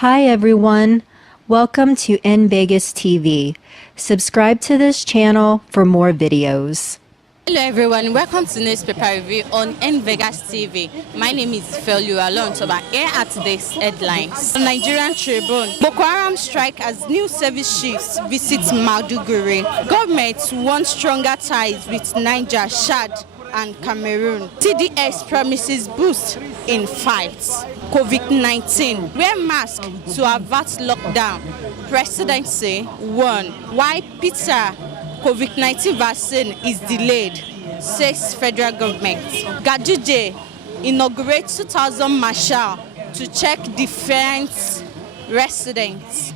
Hi everyone, welcome to N Vegas TV. Subscribe to this channel for more videos. Hello everyone, welcome to Newspaper Review on N Vegas TV. My name is Felu Alontoba. Here are today's headlines. The Nigerian Tribune. Boko Haram strike as new service chiefs visit Maiduguri. Government wants stronger ties with Niger, Chad and Cameroon. TDS promises boost in fights. COVID-19. Wear mask to avert lockdown. Presidency won. Why Peter COVID-19 vaccine is delayed, says federal government. Gajuje inaugurates 2,000 marshal to check defense residents.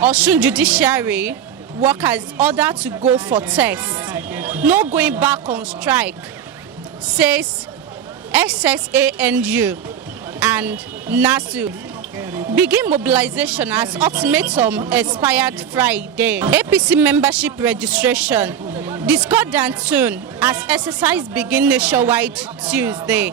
Osun Judiciary workers ordered to go for tests. No going back on strike, says SSANU and NASU. Begin mobilization as ultimatum expired Friday. APC membership registration. Discordant tune as exercise begin nationwide Tuesday.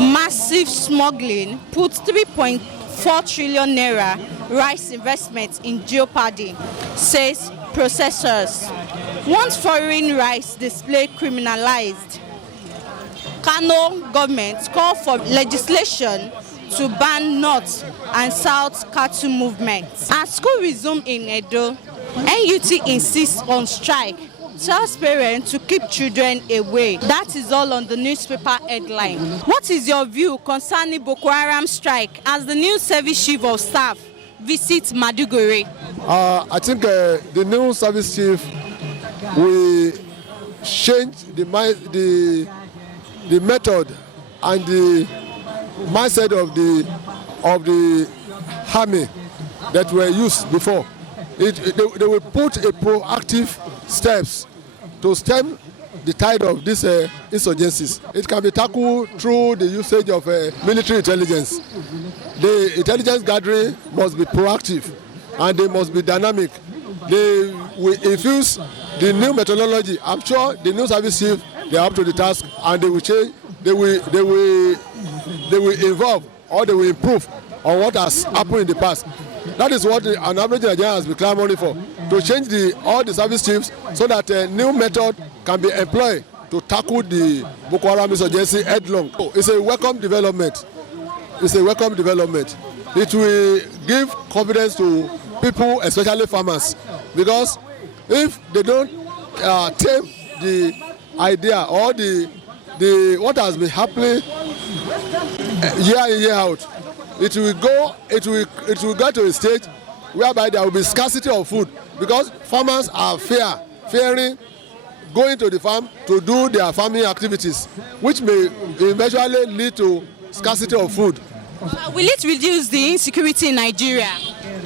Massive smuggling puts 3.4 trillion naira rice investment in jeopardy, says processors. Once foreign rice display criminalized. Kano government call for legislation to ban North and South cattle movements. As school resume in Edo, NUT insists on strike, tells parents to keep children away. That is all on the newspaper headline. What is your view concerning Boko Haram strike as the new service chief of staff visits Maiduguri? I think the new service chief will change the method and the mindset of the army that were used before. They will put a proactive steps to stem the tide of these insurgencies. It can be tackled through the usage of military intelligence. The intelligence gathering must be proactive and they must be dynamic. They will infuse the new methodology. I'm sure the new service chief, they are up to the task and they will change. They will evolve or they will improve on what has happened in the past. That is what an average Nigerian has been clamoring for, to change all the service chiefs so that a new method can be employed to tackle the Boko Haram insurgency headlong. It's a welcome development. It's a welcome development. It will give confidence to people, especially farmers, because if they don't tame the idea or the what has been happening year in year out, it will get to a stage whereby there will be scarcity of food, because farmers are fearing going to the farm to do their farming activities, which may eventually lead to scarcity of food. Will it reduce the insecurity in Nigeria?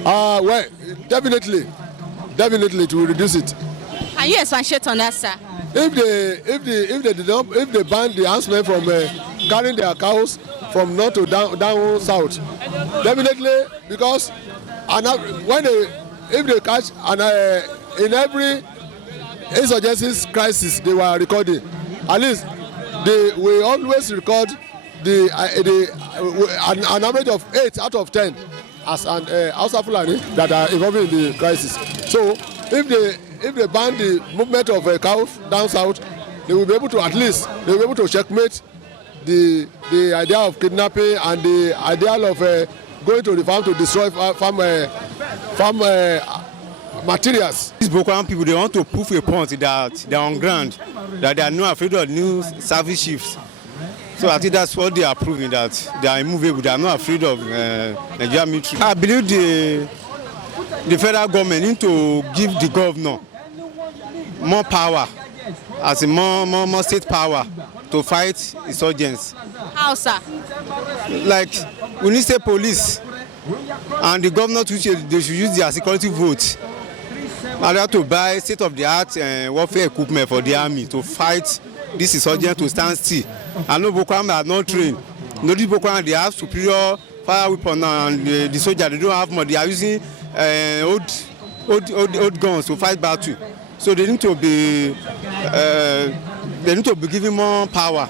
Well, definitely it will reduce it. Can you expatiate on that, sir? If they ban the herdsmen from carrying their cows from north to down south, definitely, because if they catch in every insurgency crisis they were recording, at least they will always record an average of 8 out of 10 as an Hausa Fulani that are involved in the crisis. So if they ban the movement of cows down south, they will be able to checkmate the idea of kidnapping and the idea of going to the farm to destroy farm materials. These Boko Haram people, they want to prove a point that they are on ground, that they are not afraid of new service chiefs. So I think that's what they are proving, that they are immovable, they are not afraid of Nigerian military. I believe the federal government need to give the governor more power, as in more state power to fight insurgents. How, sir? Like, we need state police, and the governor they should use their security votes in order to buy state-of-the-art warfare equipment for the army to fight this insurgent to stand still. I know Boko Haram are not trained. No, these Boko Haram, they have superior fire weapon now, and the soldiers, they don't have more. They are using old guns to fight battle. So they need to be given more power.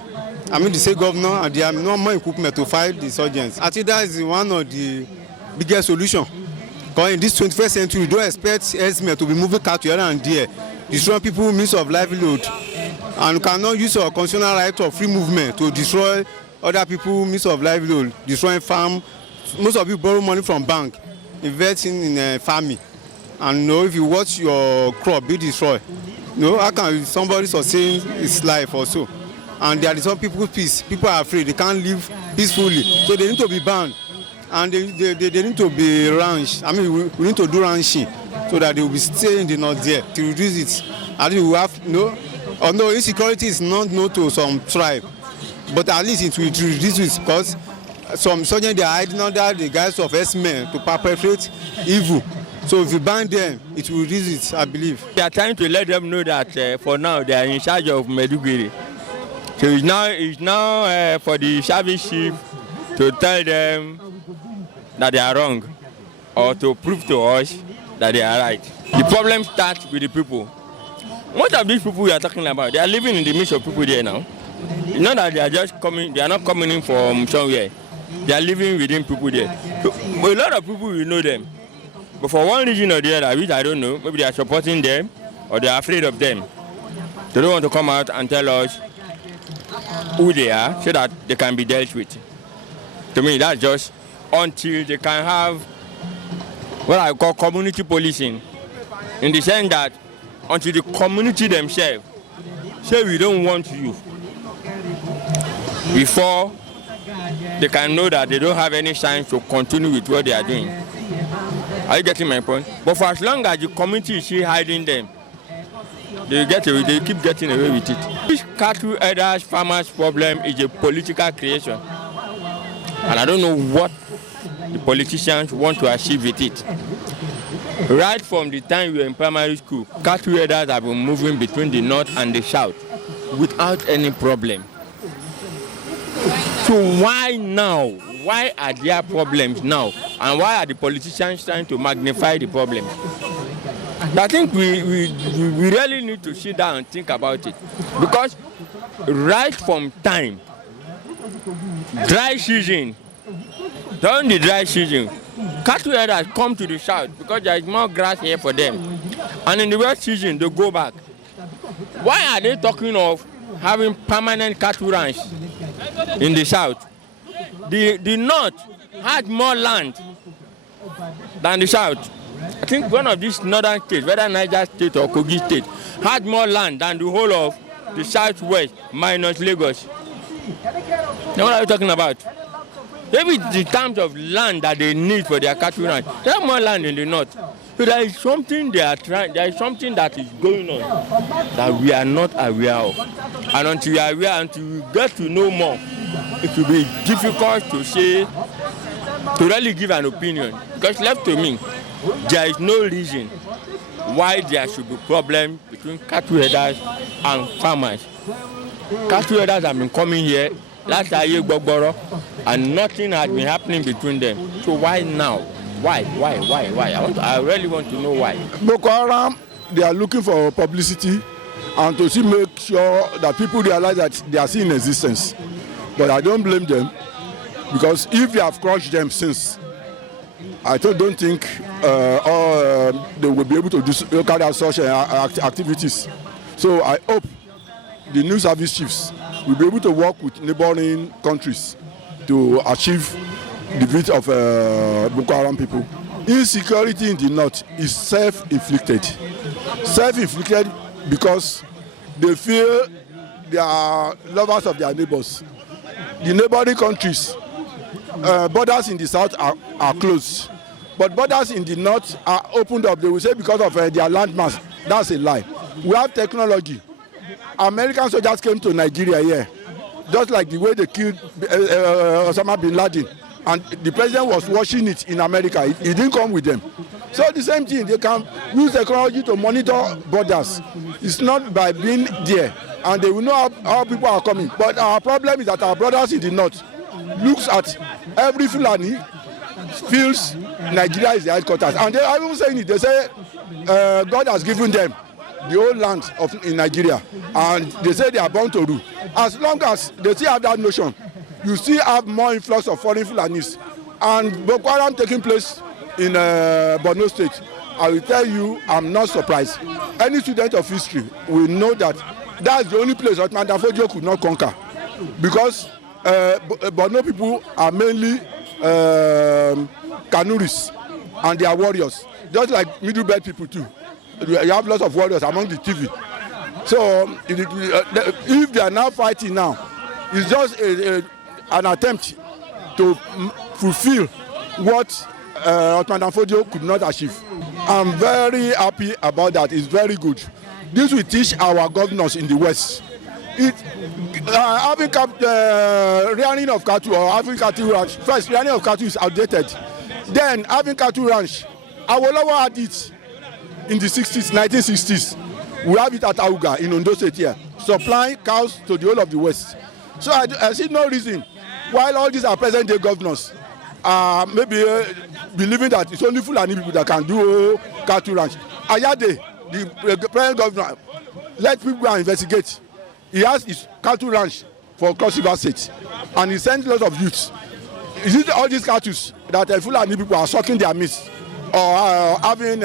I mean, the state governor and they have no more equipment to fight the insurgents. I think that is one of the biggest solution. Because in this 21st century, we don't expect herdsmen to be moving cattle here and there, destroying people's means of livelihood. And we cannot use our constitutional right of free movement to destroy other people's means of livelihood, destroying farm. Most of you borrow money from bank, investing in farming. And if you watch your crop be destroyed, how can somebody sustain his life or so? And there are some people's peace. People are afraid, they can't live peacefully. So they need to be banned. And they need to be ranched. I mean, we need to do ranching so that they will be staying in the north there to reduce it. And we have, although insecurity is not known to some tribe, but at least it will reduce it because some soldiers they are hiding under the guise of herdsmen to perpetrate evil. So if you ban them, it will reduce it, I believe. We are trying to let them know that for now they are in charge of Maiduguri. So it's now for the service chief to tell them that they are wrong or to prove to us that they are right. The problem starts with the people. Most of these people we are talking about, they are living in the midst of people there now. It's not that they are just coming, they are not coming in from somewhere. They are living within people there. So, a lot of people will know them. But for one reason or the other, which I don't know, maybe they are supporting them or they are afraid of them. They don't want to come out and tell us who they are so that they can be dealt with. To me, that's just until they can have what I call community policing, in the sense that until the community themselves say we don't want you, before they can know that they don't have any chance to continue with what they are doing. Are you getting my point? But for as long as the community is still hiding them, they keep getting away with it. This cattle herders, farmers problem is a political creation. And I don't know what the politicians want to achieve with it. Right from the time we were in primary school, cattle herders have been moving between the north and the south without any problem. So why now? Why are there problems now? And why are the politicians trying to magnify the problems? I think we really need to sit down and think about it. Because right from time, dry season, during the dry season, cattle herders come to the south because there is more grass here for them. And in the wet season, they go back. Why are they talking of having permanent cattle ranch in the south? The north had more land than the south. I think one of these northern states, whether Niger State or Kogi State, had more land than the whole of the southwest minus Lagos. Now what are you talking about? Maybe the terms of land that they need for their cattle ranch, they have more land in the north. So there is something they are trying, there is something that is going on that we are not aware of. And until we are aware, until we get to know more, it will be difficult to say, to really give an opinion. Because left to me, there is no reason why there should be problem between cattle herders and farmers. Cattle herders have been coming here last year, and nothing has been happening between them. So why now? Why? I really want to know why. Boko Haram, they are looking for publicity and to see, make sure that people realize that they are still in existence. But I don't blame them, because if you have crushed them since, I don't think they will be able to carry out such activities. So I hope the new service chiefs will be able to work with neighboring countries to achieve the defeat of Boko Haram people. Insecurity in the north is self-inflicted. Self-inflicted because they feel they are lovers of their neighbors. The neighboring countries, borders in the south are closed, but borders in the north are opened up. They will say because of their landmass. That's a lie. We have technology. American soldiers came to Nigeria here, just like the way they killed Osama bin Laden, and the president was watching it in America. He didn't come with them. So the same thing, they can use technology to monitor borders. It's not by being there, and they will know how people are coming. But our problem is that our brothers in the north looks at every Fulani, feels Nigeria is the headquarters. And they are even saying it. They say God has given them the whole land in Nigeria, and they say they are bound to rule. As long as they still have that notion, you still have more influx of foreign Fulanis, and Boko Haram taking place in Borno State, I will tell you, I'm not surprised. Any student of history will know that that's the only place Othman Danfodio could not conquer, because Borno people are mainly Kanuris, and they are warriors, just like Middle Belt people too. You have lots of warriors among the TV. So if they are now fighting now, it's just an attempt to fulfill what Othman Danfodio could not achieve. I'm very happy about that. It's very good. This will teach our governors in the West. Having rearing of cattle or having cattle ranch, first, rearing of cattle is outdated. Then having cattle ranch, Awolowo had it in the 60s, 1960s. We have it at Auga in Ondo State here, supplying cows to the whole of the West. So I see no reason while all these are present-day governors maybe believing that it's only Fulani people that can do cattle ranch. Ayade, the present governor, let people go and investigate. He has his cattle ranch for Cross River State, and he sent lots of youths. Is it all these cattle that Fulani people are sucking their meat or having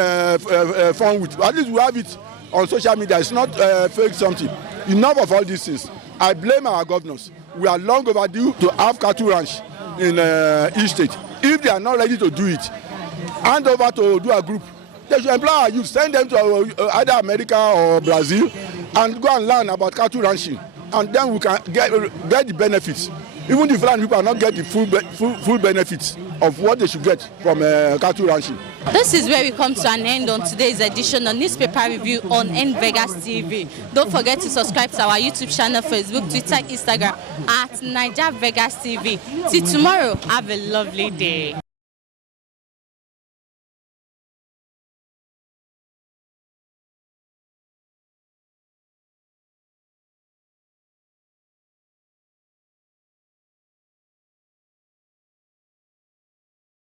fun with? At least we have it on social media. It's not fake something. Enough of all these things. I blame our governors. We are long overdue to have cattle ranch in each state. If they are not ready to do it, hand over to do a group. They should employ our youth, send them to either America or Brazil, and go and learn about cattle ranching, and then we can get the benefits. Even the Fulani people are not getting full benefits of what they should get from cattle ranching. This is where we come to an end on today's edition of Newspaper Review on NVegas TV. Don't forget to subscribe to our YouTube channel, Facebook, Twitter, Instagram at Niger Vegas TV. Till tomorrow, have a lovely day.